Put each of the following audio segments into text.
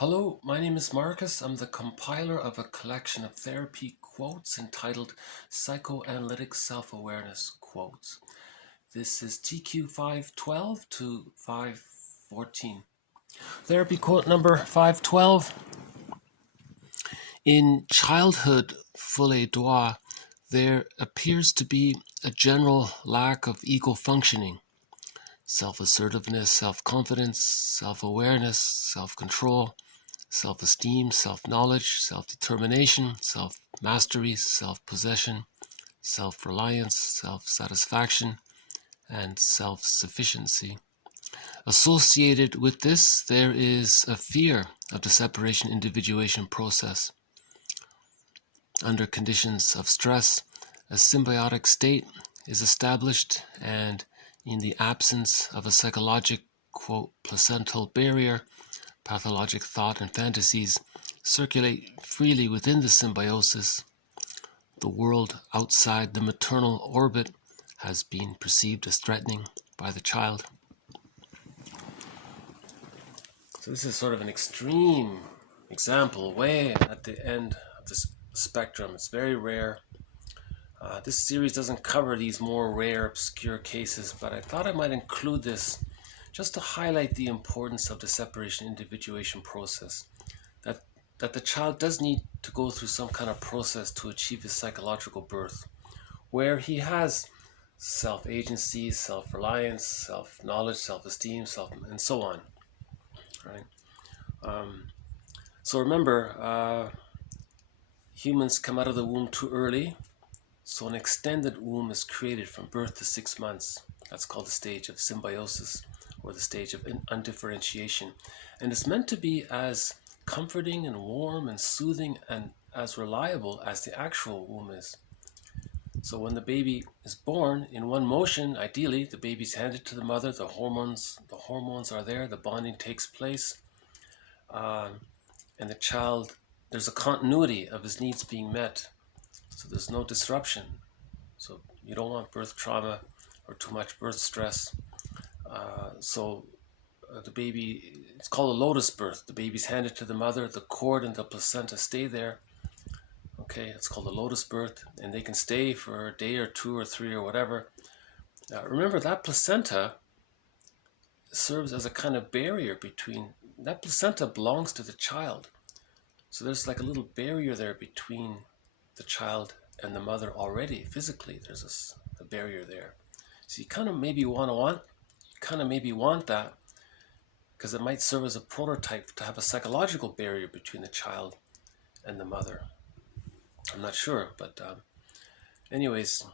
Hello, my name is Marcus. I'm the compiler of a collection of therapy quotes entitled Psychoanalytic Self-Awareness Quotes. This is TQ 512 to 514. Therapy quote number 512. In childhood folie deux, there appears to be a general lack of ego functioning. Self-assertiveness, self-confidence, self-awareness, self-control, self-esteem, self-knowledge, self-determination, self-mastery, self-possession, self-reliance, self-satisfaction, and self-sufficiency. Associated with this, there is a fear of the separation-individuation process. Under conditions of stress, a symbiotic state is established, and in the absence of a psychologic, quote, placental barrier, pathologic thought and fantasies circulate freely within the symbiosis. The world outside the maternal orbit has been perceived as threatening by the child. So this is sort of an extreme example, way at the end of this spectrum. It's very rare. This series doesn't cover these more rare, obscure cases, but I thought I might include this just to highlight the importance of the separation-individuation process. That the child does need to go through some kind of process to achieve his psychological birth, where he has self-agency, self-reliance, self-knowledge, self-esteem, and so on. Right? So remember, humans come out of the womb too early, so an extended womb is created from birth to 6 months. That's called the stage of symbiosis, or the stage of undifferentiation. And it's meant to be as comforting and warm and soothing and as reliable as the actual womb is. So when the baby is born, in one motion, ideally, the baby's handed to the mother, the hormones are there, the bonding takes place, and the child, there's a continuity of his needs being met. So there's no disruption. So you don't want birth trauma or too much birth stress. The baby, it's called a lotus birth. The baby's handed to the mother, the cord and the placenta stay there. Okay, it's called a lotus birth, and they can stay for a day or two or three or whatever. Remember, that placenta serves as a kind of barrier between, that placenta belongs to the child. So there's like a little barrier there between the child and the mother already. Physically, there's a barrier there. So you kind of maybe want that, because it might serve as a prototype to have a psychological barrier between the child and the mother. I'm not sure, but anyways,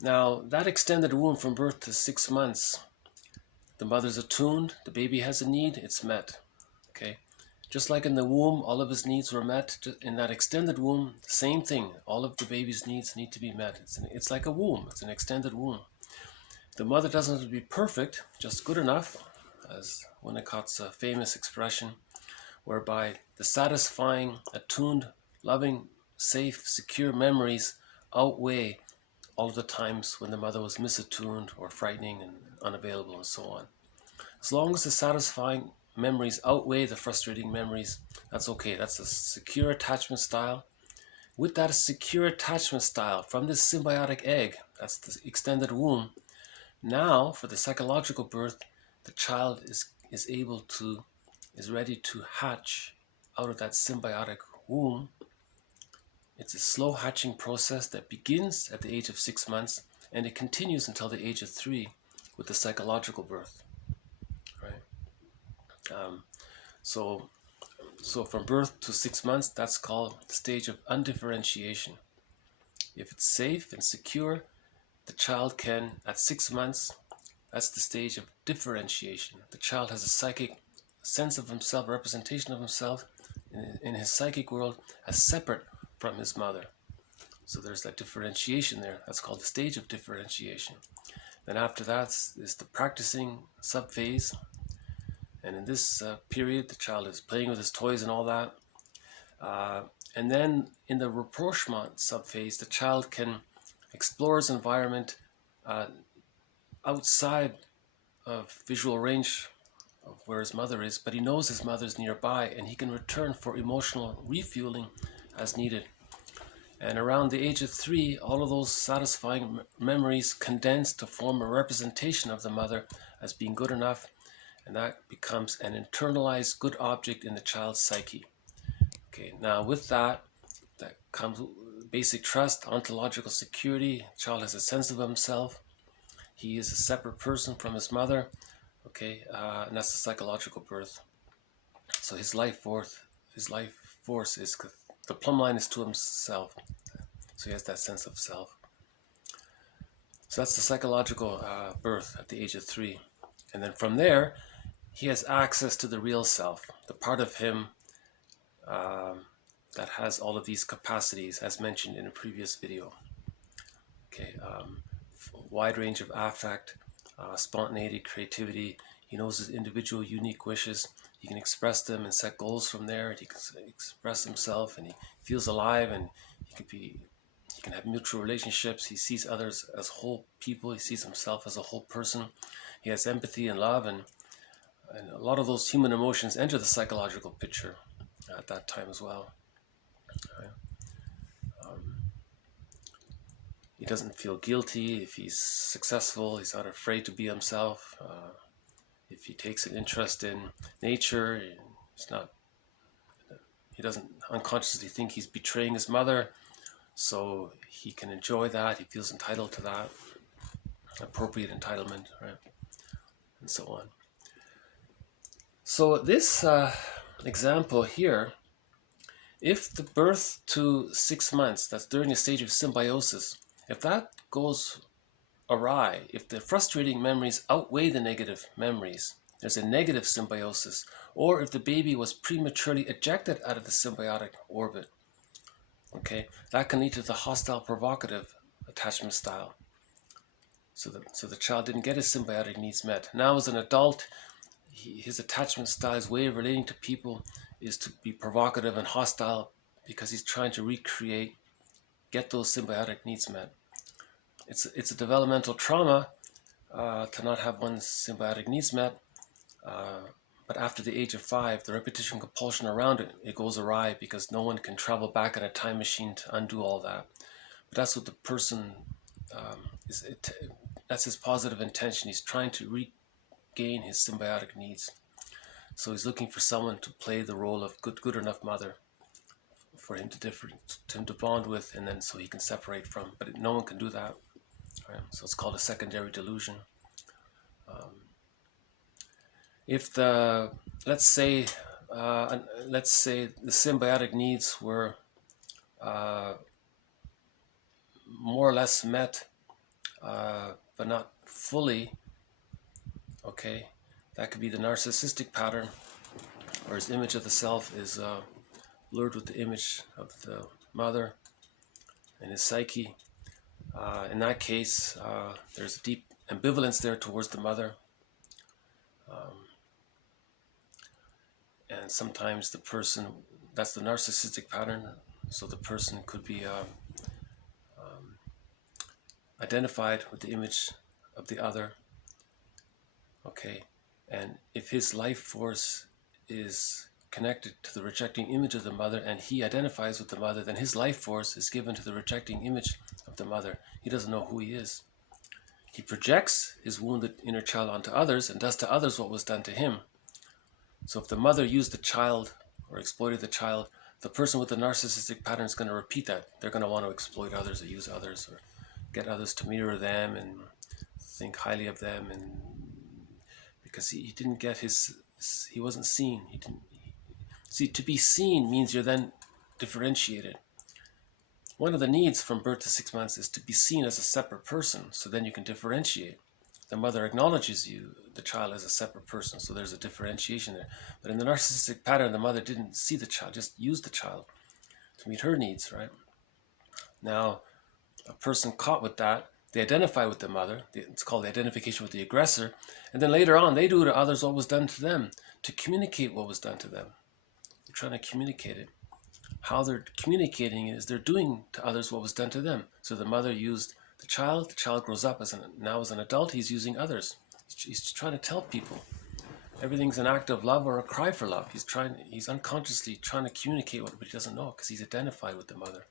now that extended womb from birth to 6 months, the mother's attuned, the baby has a need, it's met. Okay, just like in the womb, all of his needs were met. In that extended womb, the same thing. All of the baby's needs need to be met. It's like a womb. It's an extended womb. The mother doesn't have to be perfect, just good enough, as Winnicott's famous expression, whereby the satisfying, attuned, loving, safe, secure memories outweigh all of the times when the mother was misattuned or frightening and unavailable and so on. As long as the satisfying memories outweigh the frustrating memories, that's okay. That's a secure attachment style. With that secure attachment style from this symbiotic egg, that's the extended womb, now for the psychological birth, the child is ready to hatch out of that symbiotic womb. It's a slow hatching process that begins at the age of 6 months, and it continues until the age of 3 with the psychological birth. Right? So from birth to 6 months, that's called the stage of undifferentiation. If it's safe and secure, the child can, at 6 months, that's the stage of differentiation. The child has a psychic sense of himself, representation of himself in his psychic world as separate from his mother. So there's that differentiation there. That's called the stage of differentiation. Then after that is the practicing subphase. And in this period, the child is playing with his toys and all that. And then in the rapprochement subphase, the child can explore his environment outside of visual range of where his mother is, but he knows his mother's nearby and he can return for emotional refueling as needed. And around the age of 3, all of those satisfying memories condense to form a representation of the mother as being good enough, and that becomes an internalized good object in the child's psyche. Okay, now with that comes basic trust, ontological security. The child has a sense of himself. He is a separate person from his mother. Okay, and that's the psychological birth. So his life force is, the plumb line is to himself. So he has that sense of self. So that's the psychological birth at the age of 3. And then from there, he has access to the real self, the part of him that has all of these capacities, as mentioned in a previous video. Okay, wide range of affect, spontaneity, creativity. He knows his individual unique wishes. He can express them and set goals from there. He can express himself, and he feels alive, and he can have mutual relationships. He sees others as whole people. He sees himself as a whole person. He has empathy and love, and a lot of those human emotions enter the psychological picture at that time as well. Right? He doesn't feel guilty if he's successful. He's not afraid to be himself. If he takes an interest in nature, he doesn't unconsciously think he's betraying his mother, so he can enjoy that. He feels entitled to that, appropriate entitlement, right? And so on. So this example here, if the birth to 6 months, that's during the stage of symbiosis, if that goes awry, if the frustrating memories outweigh the negative memories, there's a negative symbiosis, or if the baby was prematurely ejected out of the symbiotic orbit, okay, that can lead to the hostile provocative attachment style. So the child didn't get his symbiotic needs met. Now as an adult, his attachment style, his way of relating to people is to be provocative and hostile because he's trying to get those symbiotic needs met. It's a developmental trauma to not have one's symbiotic needs met, but after the age of 5, the repetition compulsion around it goes awry because no one can travel back in a time machine to undo all that. But that's what the person that's his positive intention. He's trying to regain his symbiotic needs. So he's looking for someone to play the role of good enough mother for him to bond with, and then so he can separate from. But no one can do that. Right? So it's called a secondary delusion. If let's say the symbiotic needs were more or less met, but not fully, okay, that could be the narcissistic pattern, where his image of the self is blurred with the image of the mother and his psyche. In that case, there's a deep ambivalence there towards the mother. And sometimes the person, that's the narcissistic pattern, so the person could be identified with the image of the other, okay, and if his life force is connected to the rejecting image of the mother and he identifies with the mother, then his life force is given to the rejecting image of the mother. He doesn't know who he is. He projects his wounded inner child onto others and does to others what was done to him. So if the mother used the child or exploited the child, the person with the narcissistic pattern is going to repeat that. They're going to want to exploit others or use others or get others to mirror them and think highly of them, and because he didn't get he wasn't seen. See, to be seen means you're then differentiated. One of the needs from birth to 6 months is to be seen as a separate person, so then you can differentiate. The mother acknowledges you, the child, as a separate person, so there's a differentiation there. But in the narcissistic pattern, the mother didn't see the child, just used the child to meet her needs, right? Now, a person caught with that, they identify with the mother, it's called the identification with the aggressor, and then later on they do to others what was done to them, to communicate what was done to them. They're trying to communicate it. How they're communicating is they're doing to others what was done to them. So the mother used the child grows up now as an adult, he's using others. He's trying to tell people everything's an act of love or a cry for love. He's unconsciously trying to communicate what he doesn't know because he's identified with the mother.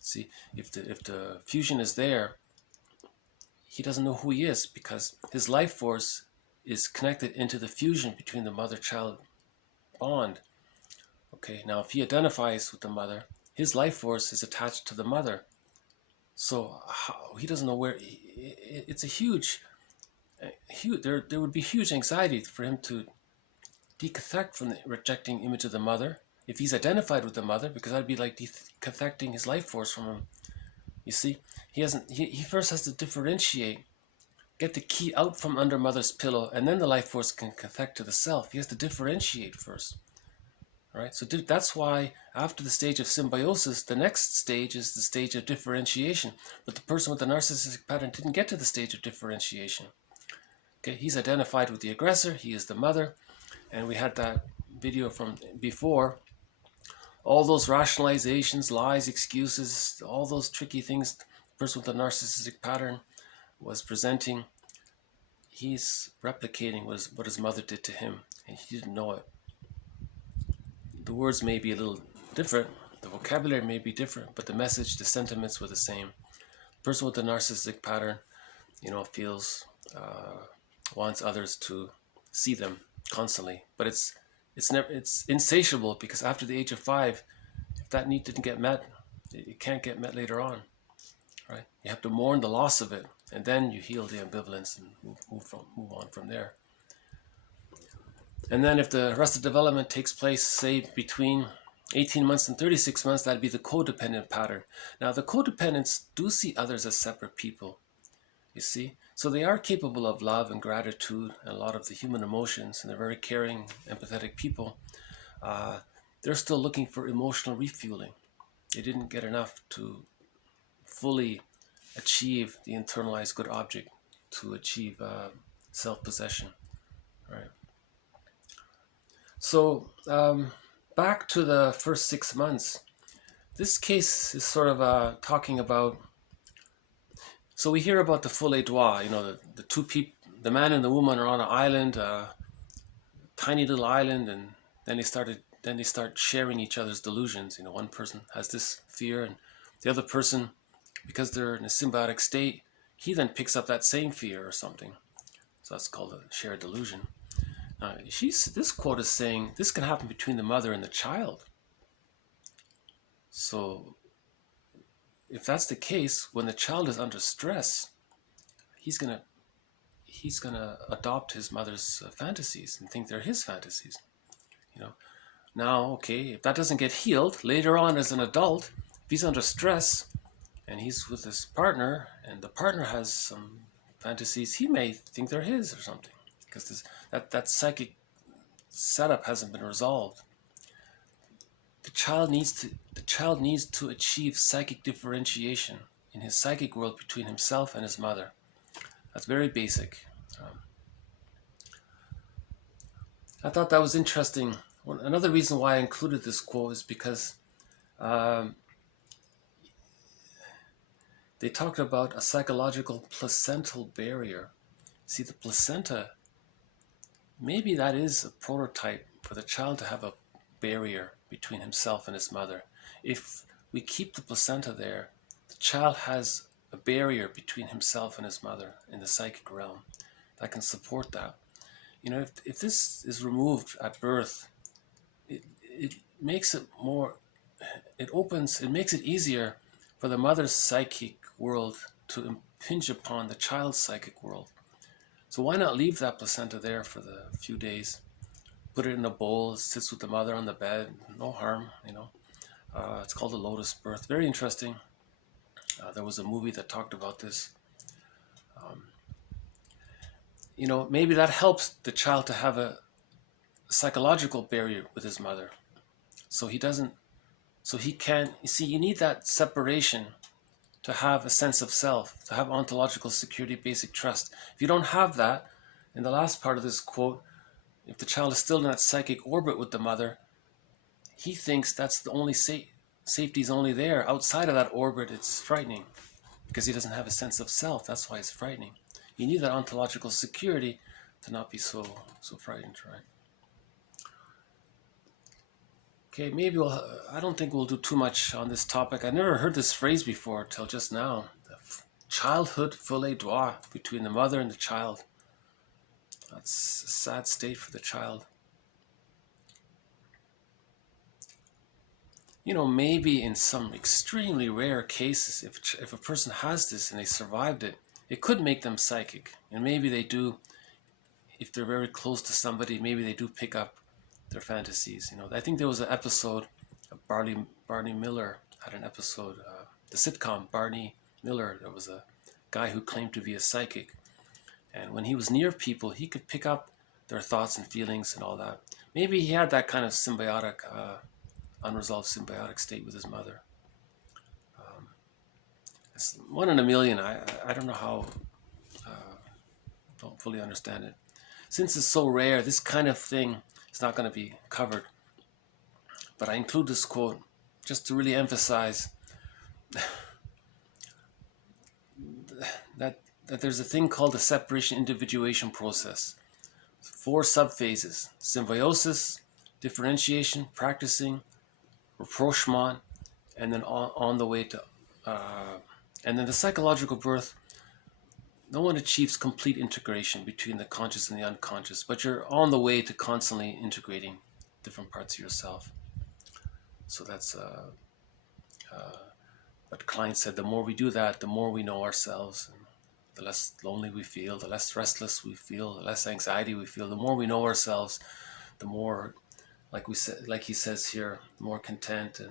See, if the fusion is there, he doesn't know who he is because his life force is connected into the fusion between the mother-child bond. Okay, now if he identifies with the mother, his life force is attached to the mother. So he doesn't know where. It's a huge. There would be huge anxiety for him to decathect from the rejecting image of the mother if he's identified with the mother, because that'd be like decathecting his life force from him. You see, he first has to differentiate, get the key out from under mother's pillow, and then the life force can cathect to the self. He has to differentiate first. All right, so that's why after the stage of symbiosis, the next stage is the stage of differentiation. But the person with the narcissistic pattern didn't get to the stage of differentiation. Okay, he's identified with the aggressor, he is the mother, and we had that video from before. All those rationalizations, lies, excuses, all those tricky things the person with the narcissistic pattern was presenting, he's replicating what his mother did to him, and he didn't know it. The words may be a little different, the vocabulary may be different, but the message, the sentiments were the same. The person with the narcissistic pattern, feels, wants others to see them constantly, but it's insatiable, because after the age of 5, if that need didn't get met, it can't get met later on, right? You have to mourn the loss of it, and then you heal the ambivalence and move on from there. And then if the arrested development takes place, say, between 18 months and 36 months, that'd be the codependent pattern. Now, the codependents do see others as separate people, you see? So they are capable of love and gratitude and a lot of the human emotions, and they're very caring, empathetic people. They're still looking for emotional refueling. They didn't get enough to fully achieve the internalized good object, to achieve self-possession, right? So back to the first 6 months, this case is sort of talking about, so we hear about the folie deux, the two people, the man and the woman are on an island, tiny little island, and then they start sharing each other's delusions. One person has this fear, and the other person, because they're in a symbiotic state, he then picks up that same fear or something. So that's called a shared delusion. This quote is saying this can happen between the mother and the child. So if that's the case, when the child is under stress, he's gonna adopt his mother's fantasies and think they're his fantasies. Now, okay, if that doesn't get healed later on as an adult, if he's under stress and he's with his partner and the partner has some fantasies, he may think they're his or something, because that psychic setup hasn't been resolved. The child needs to achieve psychic differentiation in his psychic world between himself and his mother. That's very basic. I thought that was interesting. Another reason why I included this quote is because they talked about a psychological placental barrier. See, the placenta, maybe that is a prototype for the child to have a barrier between himself and his mother. If we keep the placenta there, the child has a barrier between himself and his mother in the psychic realm that can support that. If this is removed at birth, it makes it makes it easier for the mother's psychic world to impinge upon the child's psychic world. So why not leave that placenta there for the few days? Put it in a bowl, it sits with the mother on the bed, no harm, It's called a lotus birth. Very interesting. There was a movie that talked about this. Maybe that helps the child to have a psychological barrier with his mother. So he can, you need that separation to have a sense of self, to have ontological security, basic trust. If you don't have that, in the last part of this quote, if the child is still in that psychic orbit with the mother, he thinks that's the only safety is only there. Outside of that orbit, it's frightening because he doesn't have a sense of self. That's why it's frightening. You need that ontological security to not be so frightened, right? Okay, maybe I don't think we'll do too much on this topic. I never heard this phrase before till just now. The childhood folie deux between the mother and the child. That's a sad state for the child. You know, maybe in some extremely rare cases, if a person has this and they survived it, it could make them psychic. And maybe they do, if they're very close to somebody, maybe they do pick up their fantasies. You know, I think there was an episode of Barney Miller had an episode, the sitcom Barney Miller. There was a guy who claimed to be a psychic, and when he was near people, he could pick up their thoughts and feelings and all that. Maybe he had that kind of symbiotic, unresolved symbiotic state with his mother. It's one in a million. I don't know how. Don't fully understand it. Since it's so rare, this kind of thing is not going to be covered. But I include this quote just to really emphasize that there's a thing called the separation-individuation process. 4 subphases: symbiosis, differentiation, practicing, rapprochement, and then on the way to, and then the psychological birth. No one achieves complete integration between the conscious and the unconscious, but you're on the way to constantly integrating different parts of yourself. So that's, but Klein said, the more we do that, the more we know ourselves. And the less lonely we feel, the less restless we feel, the less anxiety we feel. The more we know ourselves, the more, like he says here, more content and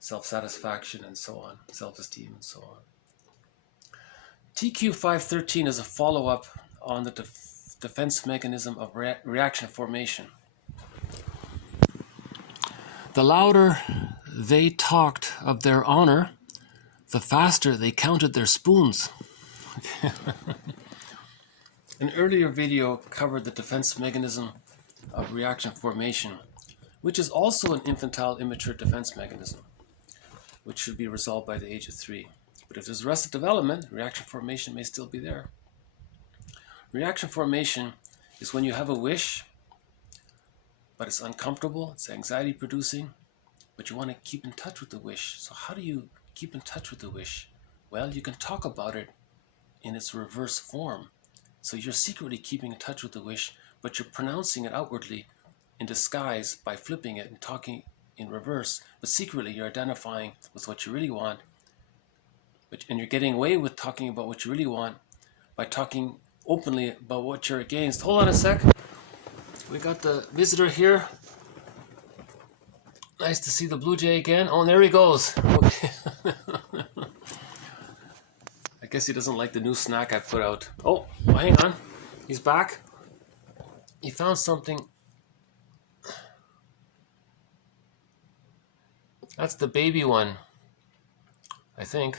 self-satisfaction and so on, self-esteem and so on. TQ 513 is a follow-up on the defense mechanism of reaction formation. The louder they talked of their honor, the faster they counted their spoons. An earlier video covered the defense mechanism of reaction formation, which is also an infantile immature defense mechanism, which should be resolved by the age of 3. But if there's arrested development, reaction formation may still be there. Reaction formation is when you have a wish, but it's uncomfortable, it's anxiety producing, but you want to keep in touch with the wish. So how do you keep in touch with the wish? Well, you can talk about it in its reverse form. So you're secretly keeping in touch with the wish, but you're pronouncing it outwardly in disguise by flipping it and talking in reverse, but secretly you're identifying with what you really want. And you're getting away with talking about what you really want by talking openly about what you're against. Hold on a sec. We got the visitor here. Nice to see the blue jay again. Oh, and there he goes. Okay. I guess he doesn't like the new snack I put out. Oh, hang on. He's back. He found something. That's the baby one, I think.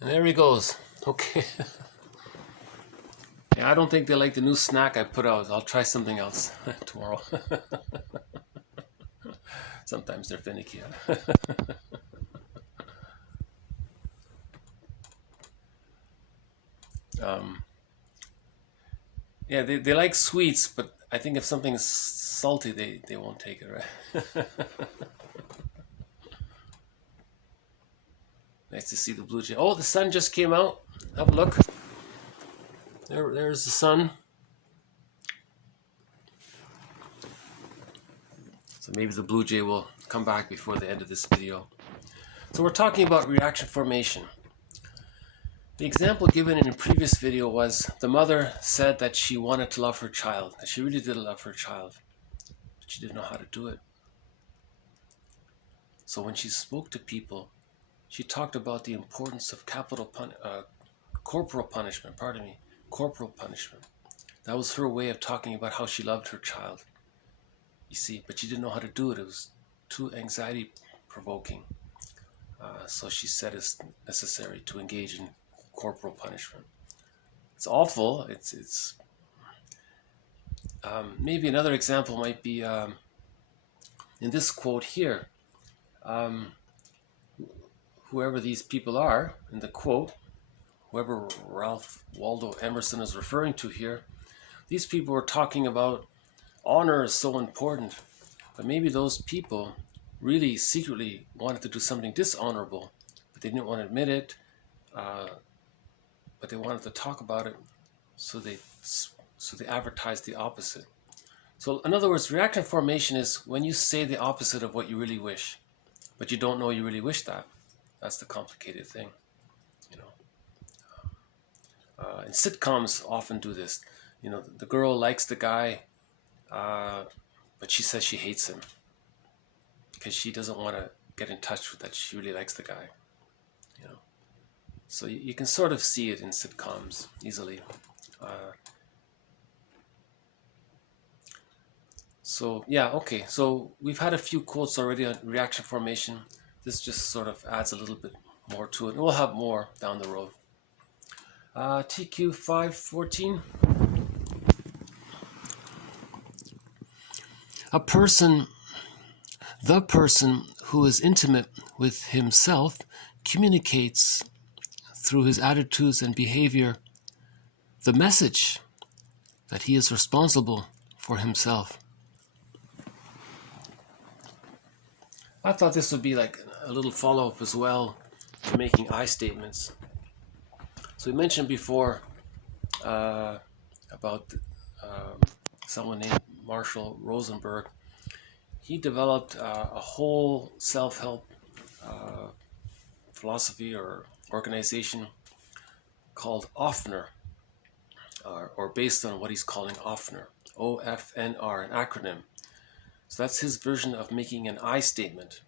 And there he goes. Okay. Yeah, I don't think they like the new snack I put out. I'll try something else tomorrow. Sometimes they're finicky. Yeah, they like sweets, but I think if something's salty, they won't take it, right? Nice to see the blue jay. Oh, the sun just came out. Have a look. There's the sun. So maybe the blue jay will come back before the end of this video. So we're talking about reaction formation. The example given in a previous video was the mother said that she wanted to love her child, that she really did love her child, but she didn't know how to do it. So when she spoke to people, she talked about the importance of corporal punishment. Corporal punishment. That was her way of talking about how she loved her child. You see, but she didn't know how to do it. It was too anxiety provoking. So she said it's necessary to engage in corporal punishment. It's awful. It's maybe another example might be in this quote here. whoever these people are in the quote, whoever Ralph Waldo Emerson is referring to here, these people were talking about honor is so important, but maybe those people really secretly wanted to do something dishonorable, but they didn't want to admit it, but they wanted to talk about it, so they advertised the opposite. So in other words, reaction formation is when you say the opposite of what you really wish, but you don't know you really wish that. That's the complicated thing, you know. And sitcoms often do this. You know, the girl likes the guy, but she says she hates him because she doesn't want to get in touch with that she really likes the guy, you know. So you can sort of see it in sitcoms easily. So yeah, okay, so we've had a few quotes already on reaction formation. This just sort of adds a little bit more to it. We'll have more down the road. TQ 514. The person who is intimate with himself communicates through his attitudes and behavior the message that he is responsible for himself. I thought this would be like a little follow-up as well to making I statements. So we mentioned before about someone named Marshall Rosenberg. He developed a whole self-help philosophy or organization called OFNR, or based on what he's calling OFNR, OFNR, an acronym. So that's his version of making an I statement.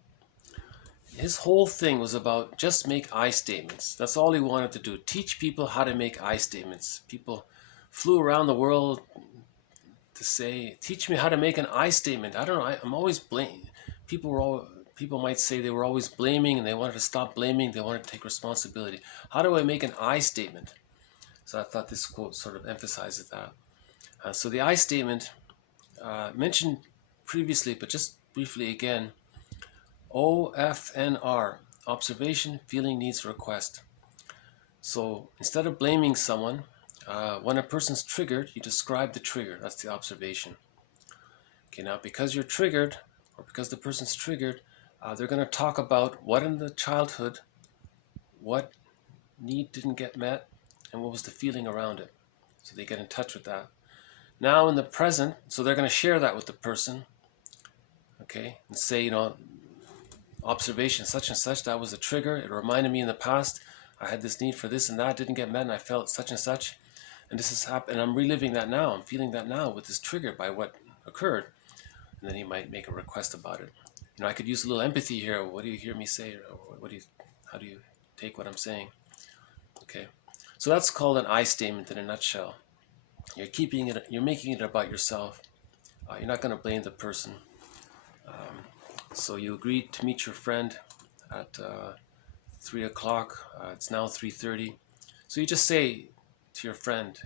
His whole thing was about just make I statements. That's all he wanted to do, teach people how to make I statements. People flew around the world to say, teach me how to make an I statement. I don't know, I'm always blaming. People might say they were always blaming and they wanted to stop blaming, they wanted to take responsibility. How do I make an I statement? So I thought this quote sort of emphasizes that. So the I statement, mentioned previously, but just briefly again, OFNR, observation, feeling, needs, request. So instead of blaming someone, when a person's triggered, you describe the trigger. That's the observation. Okay, now because you're triggered, or because the person's triggered, they're going to talk about what in the childhood, what need didn't get met, and what was the feeling around it. So they get in touch with that. Now in the present, so they're going to share that with the person, okay, and say, you know, observation, such and such, that was a trigger. It reminded me in the past, I had this need for this and that, didn't get met, and I felt such and such. And this has happened, and I'm reliving that now. I'm feeling that now with this trigger by what occurred. And then he might make a request about it. You know, I could use a little empathy here. What do you hear me say? Or how do you take what I'm saying? Okay. So that's called an I statement in a nutshell. You're keeping it, you're making it about yourself. You're not going to blame the person. So you agreed to meet your friend at 3 o'clock. It's now 3:30. So you just say to your friend,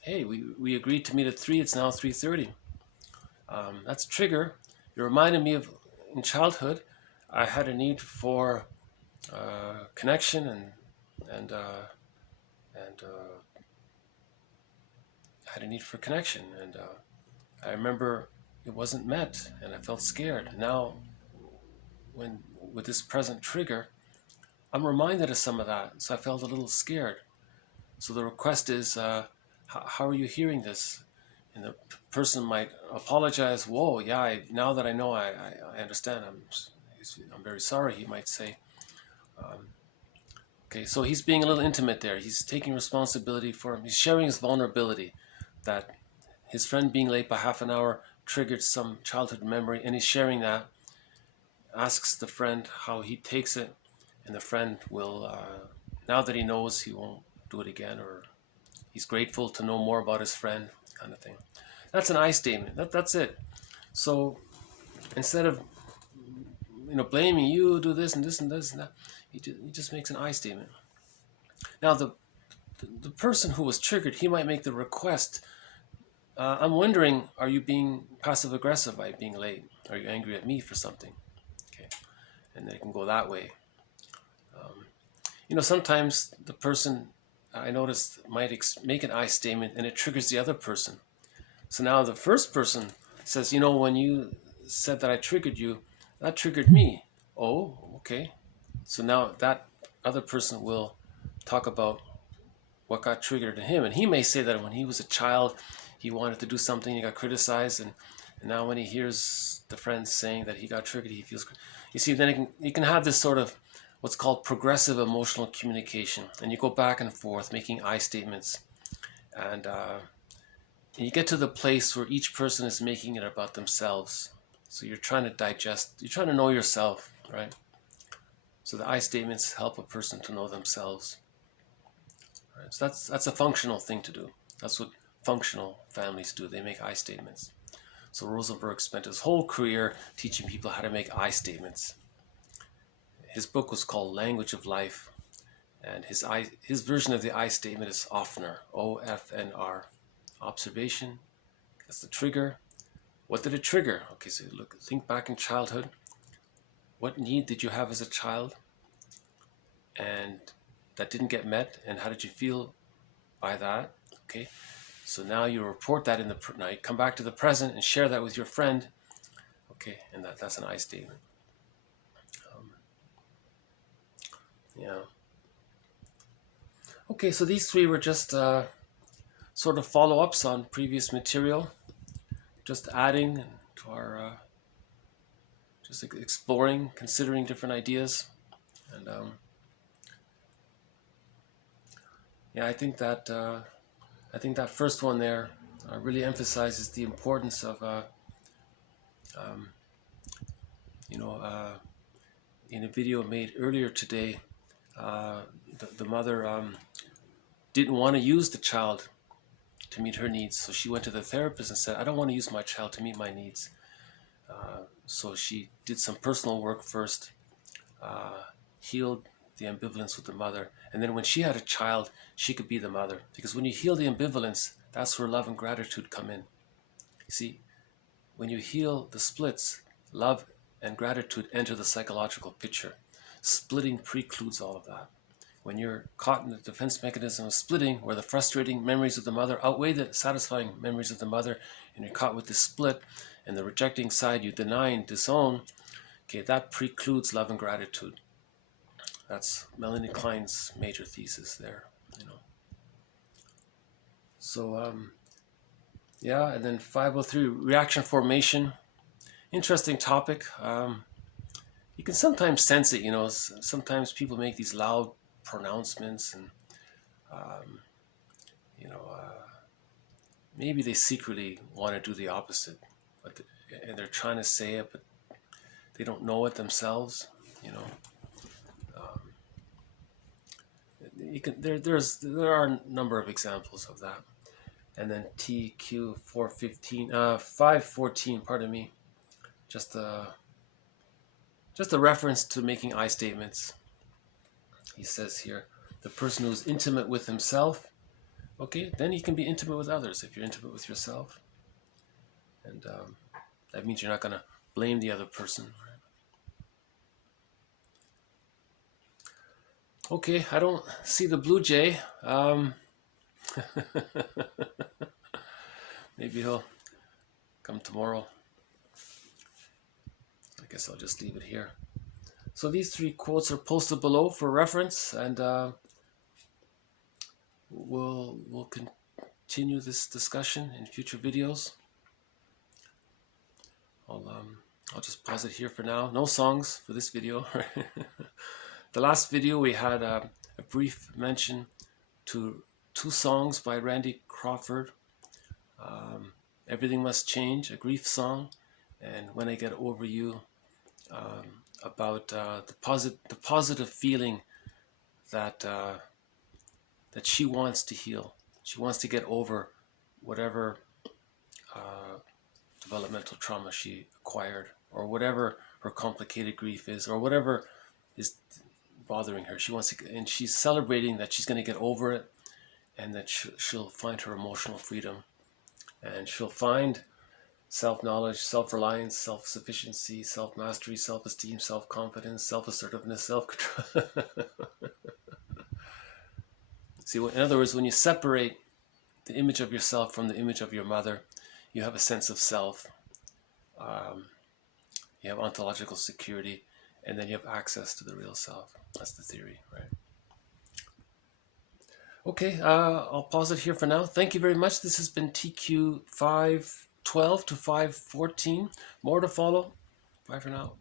hey, we agreed to meet at 3, it's now 3:30. That's a trigger. It reminded me of in childhood, I had a need for connection and I had a need for connection, and I remember it wasn't met, and I felt scared. Now, with this present trigger, I'm reminded of some of that, so I felt a little scared. So the request is, how are you hearing this? And the person might apologize. Whoa, yeah, now that I know, I understand. I'm very sorry, he might say. Okay, so he's being a little intimate there. He's taking responsibility for him. He's sharing his vulnerability, that his friend being late by half an hour triggered some childhood memory, and he's sharing that, asks the friend how he takes it, and the friend will, now that he knows, he won't do it again, or he's grateful to know more about his friend, kind of thing. That's an I statement. That's it. So instead of, you know, blaming you, do this and this and this and that, he just makes an I statement. Now the person who was triggered, he might make the request. I'm wondering, are you being passive aggressive by being late? Are you angry at me for something? Okay, and then it can go that way. sometimes the person, I noticed, might make an I statement and it triggers the other person. So now the first person says, when you said that I triggered you, that triggered me. Oh, okay. So now that other person will talk about what got triggered in him. And he may say that when he was a child, he wanted to do something, he got criticized, and now when he hears the friends saying that he got triggered, he feels. You see, then you can have this sort of what's called progressive emotional communication, and you go back and forth making I statements, and you get to the place where each person is making it about themselves. So you're trying to digest, you're trying to know yourself, right? So the I statements help a person to know themselves. Right? So that's a functional thing to do. That's what functional families do. They make I statements. So Rosenberg spent his whole career teaching people how to make I statements. His book was called Language of Life, and his version of the I statement is Offner, O-F-N-R. Observation, that's the trigger. What did it trigger? Okay, so think back in childhood. What need did you have as a child? And that didn't get met, and how did you feel by that? Okay, so now you report that now you come back to the present and share that with your friend. Okay, and that's an I statement. Yeah. Okay, so these three were just sort of follow-ups on previous material, just adding to our, just exploring, considering different ideas, and yeah, I think that first one there really emphasizes the importance of, in a video made earlier today, the mother didn't want to use the child to meet her needs, so she went to the therapist and said, I don't want to use my child to meet my needs. So she did some personal work first, healed the ambivalence with the mother, and then when she had a child, she could be the mother. Because when you heal the ambivalence, that's where love and gratitude come in. See, when you heal the splits, love and gratitude enter the psychological picture. Splitting precludes all of that. When you're caught in the defense mechanism of splitting, where the frustrating memories of the mother outweigh the satisfying memories of the mother, and you're caught with this split, and the rejecting side you deny and disown, okay, that precludes love and gratitude. That's Melanie Klein's major thesis there, So, yeah, and then 503, reaction formation. Interesting topic. You can sometimes sense it, sometimes people make these loud pronouncements, and maybe they secretly want to do the opposite, and they're trying to say it, but they don't know it themselves. There are a number of examples of that. And then TQ 514, pardon me, just a reference to making I statements. He says here, the person who's intimate with himself, okay, then he can be intimate with others if you're intimate with yourself. And that means you're not going to blame the other person. Okay, I don't see the blue jay. Maybe he'll come tomorrow. I guess I'll just leave it here. So these three quotes are posted below for reference, and we'll continue this discussion in future videos. I'll just pause it here for now. No songs for this video. The last video we had a brief mention to 2 songs by Randy Crawford. Everything Must Change, a grief song, and When I Get Over You, about the positive feeling that she wants to heal. She wants to get over whatever developmental trauma she acquired, or whatever her complicated grief is, or whatever is bothering her. She wants to, and she's celebrating that she's going to get over it, and that she'll find her emotional freedom, and she'll find self-knowledge, self-reliance, self-sufficiency, self-mastery, self-esteem, self-confidence, self-assertiveness, self-control. See, in other words, when you separate the image of yourself from the image of your mother, you have a sense of self. You have ontological security, and then you have access to the real self. That's the theory, right? Okay, I'll pause it here for now. Thank you very much. This has been TQ 512 to 514. More to follow. Bye for now.